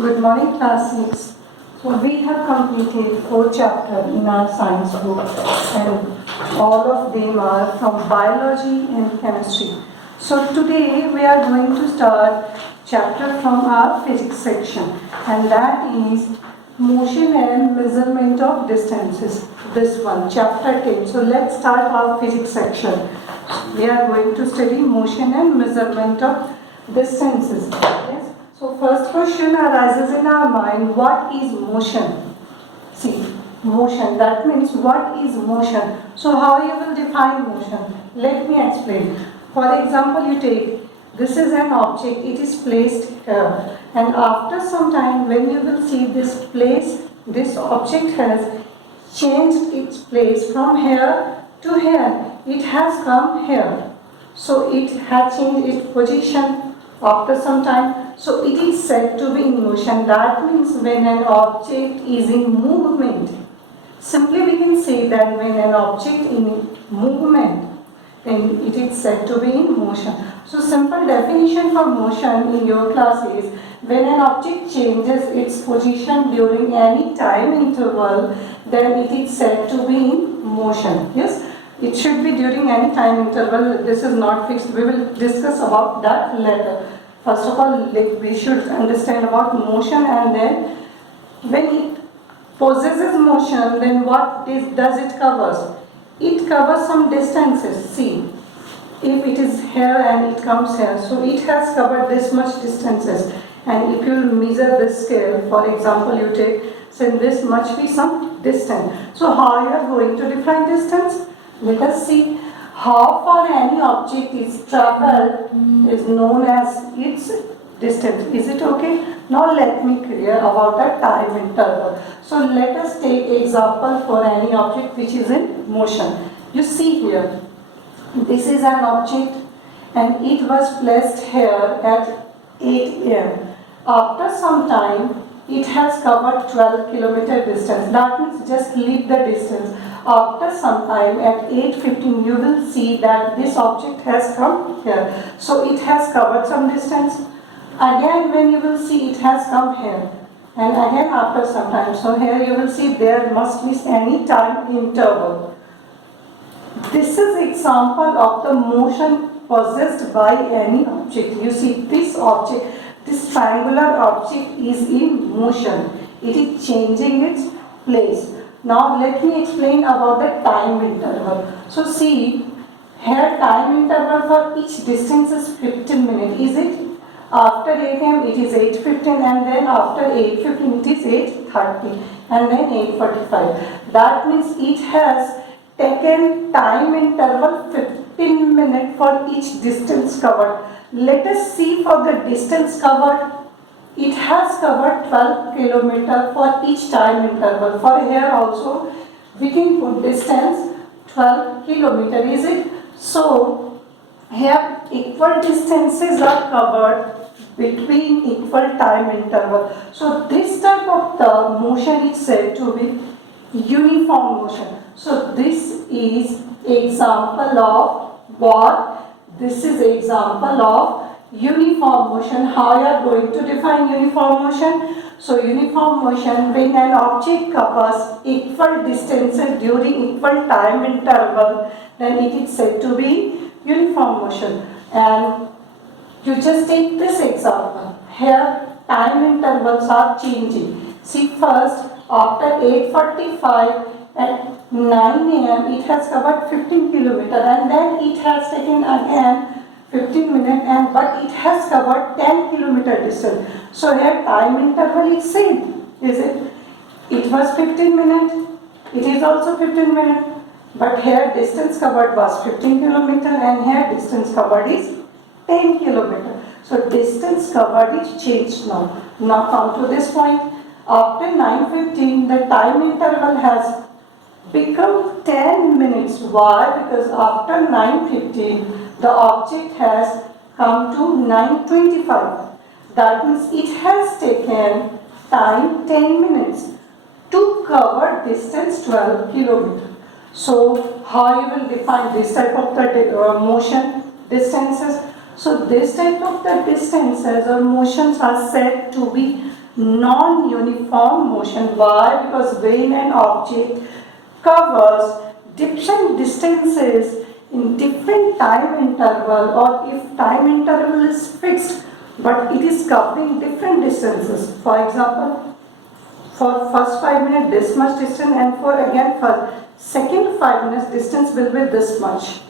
Good morning, class 6. So we have completed 4 chapters in our science book, and all of them are from biology and chemistry. So today we are going to start chapter from our physics section, and that is motion and measurement of distances. This one, chapter 10. So let's start our physics section. We are going to study motion and measurement of distances. Yes. So first question arises in our mind, what is motion? See, motion, that means what is motion? So how you will define motion? Let me explain. For example, you take, this is an object, it is placed here, and after some time when you will see this place, this object has changed its place from here to here. It has come here. So it has changed its position after some time. So it is said to be in motion. That means when an object is in movement. Simply we can say that when an object in movement, then it is said to be in motion. So simple definition for motion in your class is when an object changes its position during any time interval, then it is said to be in motion. Yes, it should be during any time interval. This is not fixed. We will discuss about that later. First of all, we should understand about motion, and then when it possesses motion, then what does it covers? It covers some distances. See, if it is here and it comes here, so it has covered this much distances. And if you measure this scale, for example, you take, say this much be some distance. So how you are going to define distance? Let us see. How far any object is traveled is known as its distance. Is it okay? Now let me clear about the time interval. So let us take example for any object which is in motion. You see here, this is an object and it was placed here at 8 am. After some time, it has covered 12 kilometer distance. That means just leave the distance. After some time at 8:15 you will see that this object has come here. So it has covered some distance. Again when you will see it has come here. And again after some time. So here you will see there must be any time interval. This is example of the motion possessed by any object. You see this object, this triangular object is in motion. It is changing its place. Now let me explain about the time interval. So see, here time interval for each distance is 15 minutes. Is it? After 8 am it is 8:15, and then after 8:15 it is 8:30, and then 8:45. That means it has taken time interval 15 minutes for each distance covered. Let us see for the distance covered. It has covered 12 kilometers for each time interval. For here also we can put distance 12 kilometers. Is it? So here equal distances are covered between equal time interval. So this type of the motion is said to be uniform motion. So this is example of what? This is example of uniform motion. How you are going to define uniform motion? So uniform motion, when an object covers equal distances during equal time interval, then it is said to be uniform motion. And you just take this example. Here time intervals are changing. See, first after 8:45 at 9 am it has covered 15 kilometers, and then it has taken again 15 minutes, and but it has covered 10 kilometer distance. So here time interval is same. Is it? It was 15 minutes. It is also 15 minutes. But here distance covered was 15 kilometer, and here distance covered is 10 kilometer. So distance covered is changed now. Now come to this point. After 9:15 the time interval has become 10 minutes. Why? Because after 9:15 the object has come to 9:25. That means it has taken time 10 minutes to cover distance 12 kilometers. So how you will define this type of the motion distances? So this type of the distances or motions are said to be non-uniform motion. Why? Because when an object covers different distances in different time interval, or if time interval is fixed but it is covering different distances. For example, for first 5 minutes this much distance, and for again for second 5 minutes distance will be this much,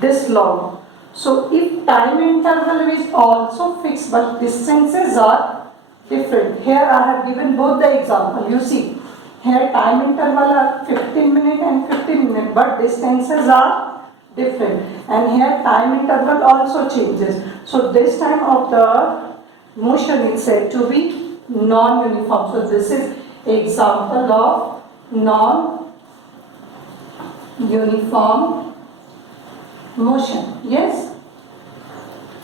this long. So if time interval is also fixed but distances are different. Here I have given both the example. You see, here time interval are 15 minutes and 15 minutes, but distances are different. And here time interval also changes. So this time of the motion is said to be non-uniform. So this is example of non-uniform motion. Yes?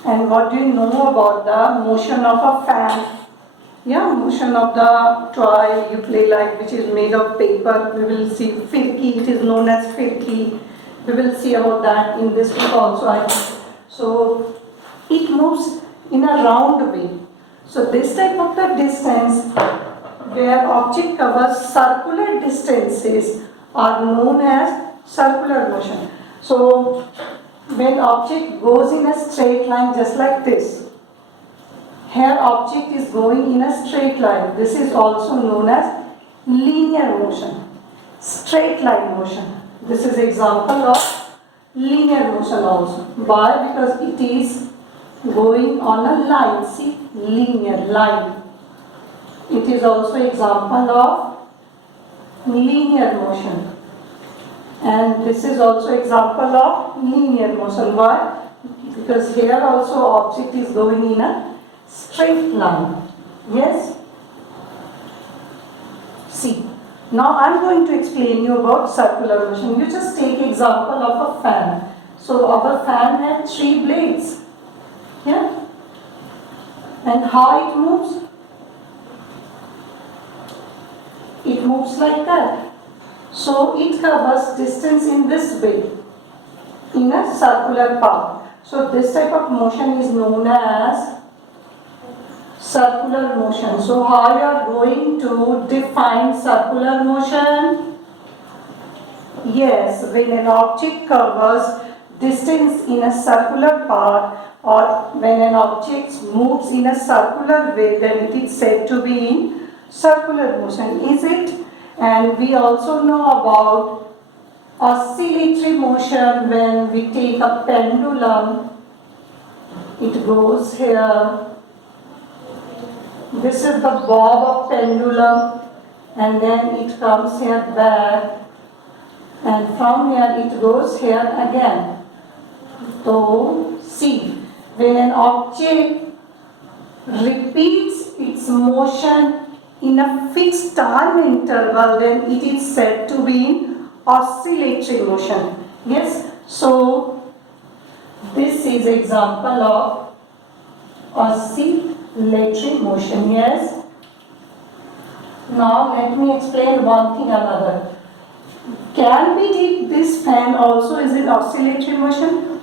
And what do you know about the motion of a fan? Yeah, motion of the toy you play like, which is made of paper. We will see firki, it is known as firki. We will see about that in this book also. So it moves in a round way. So this type of the distance where object covers circular distances are known as circular motion. So when object goes in a straight line just like this, here object is going in a straight line. This is also known as linear motion, straight line motion. This is example of linear motion also. Why? Because it is going on a line. See, linear line. It is also example of linear motion. And this is also example of linear motion. Why? Because here also object is going in a straight line. Yes? See, now I am going to explain you about circular motion. You just take example of a fan. So our fan has 3 blades. Yeah? And how it moves? It moves like that. So it covers distance in this way, in a circular path. So this type of motion is known as circular motion. So how you are going to define circular motion? Yes, when an object covers distance in a circular path, or when an object moves in a circular way, then it is said to be in circular motion, is it? And we also know about oscillatory motion. When we take a pendulum, it goes here. This is the bob of pendulum, and then it comes here back, and from here it goes here again. So see, when an object repeats its motion in a fixed time interval, then it is said to be in oscillatory motion. Yes, so this is example of oscillatory motion. Yes. Now let me explain one thing another. Can we take this fan also is in oscillatory motion?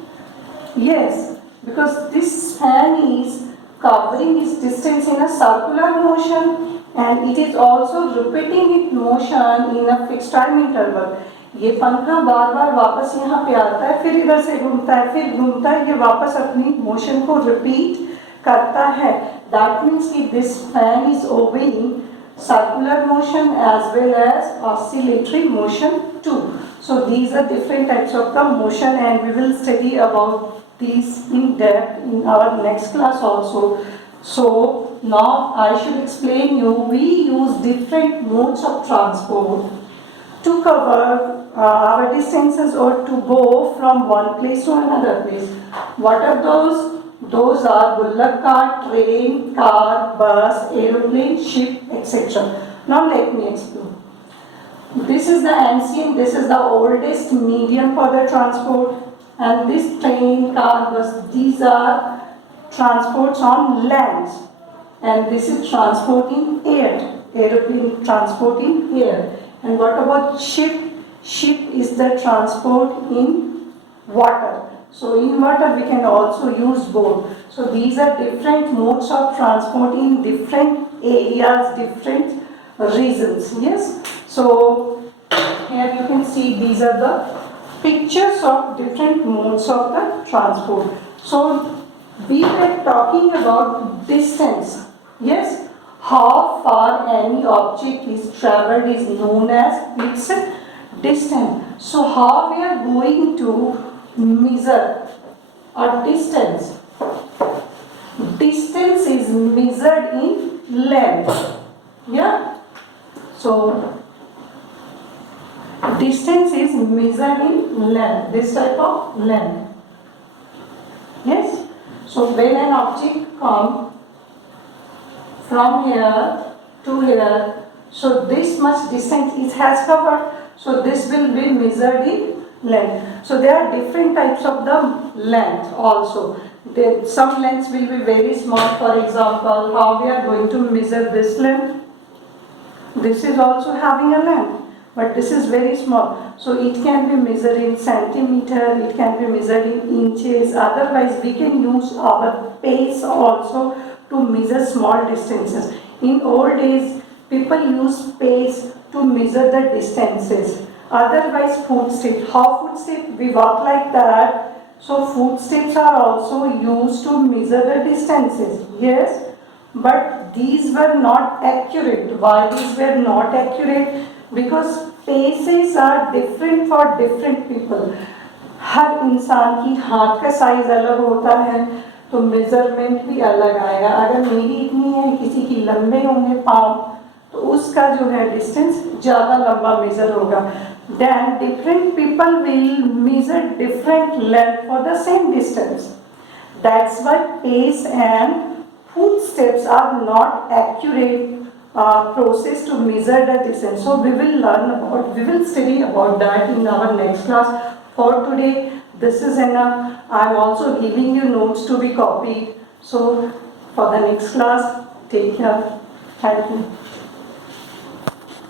Yes, because this fan is covering its distance in a circular motion, and it is also repeating its motion in a fixed time interval. ये पंखा बार बार वापस यहाँ पे आता है, फिर इधर से घूमता है, फिर घूमता है, ये वापस अपनी मोशन को रिपीट करता है. That means कि this fan is obeying circular motion as well as oscillatory motion too. So these are different types of the motion, and we will study about these in depth in our next class also. So now I should explain you, we use different modes of transport to cover our distances or to go from one place to another place. What are those? Those are bullock cart, train, car, bus, aeroplane, ship, etc. Now let me explain. This is the ancient, this is the oldest medium for the transport, and this train, car, bus, these are transports on lands, and this is transport in air, aeroplane transport in air. And what about ship? Ship is the transport in water. So in water we can also use boat. So these are different modes of transport in different areas, different regions. Yes. So here you can see these are the pictures of different modes of the transport. So we were talking about distance. Yes. How far any object is traveled is known as its distance. So how we are going to measure a distance? Distance is measured in length. Yeah. So distance is measured in length. This type of length. Yes. So when an object comes from here to here, so this much distance it has covered. So this will be measured in length. So there are different types of the length also. Some lengths will be very small. For example, how we are going to measure this length? This is also having a length, but this is very small. So it can be measured in centimeter, it can be measured in inches. Otherwise, we can use our pace also to measure small distances. In old days, people use pace to measure the distances. Otherwise, footstep. How footstep? We walk like that. So footsteps are also used to measure the distances. Yes. But these were not accurate. Why these were not accurate? Because paces are different for different people. हर इंसान की हाथ का size अलग होता है, तो measurement भी अलग आएगा. अगर मेरी इतनी है, किसी की लंबे होंगे पाँव, तो उसका जो है डिस्टेंस ज़्यादा लंबा मेजर होगा. Then different people will measure different length for the same distance. That's why pace and footsteps are not accurate process to measure the distance. So we will study about that in our next class. For today, this is enough. I'm also giving you notes to be copied. So for the next class, take care. Thank you.